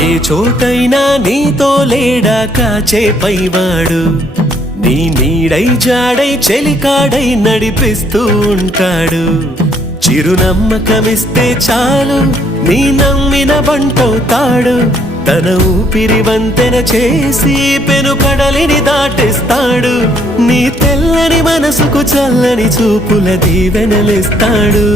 ఏ చోటైనా నీతో లేడా కాచే పైవాడు, నీ నీడై జాడై చెలికాడై నడిపిస్తూ ఉంటాడు. చిరునమ్మకమిస్తే చాలు నీ నమ్మిన బంటవుతాడు. తన ఊపిరి వంతెన చేసి పెను కడలిని దాటిస్తాడు. నీ తెల్లని మనసుకు చల్లని చూపుల దీవెనలిస్తాడు.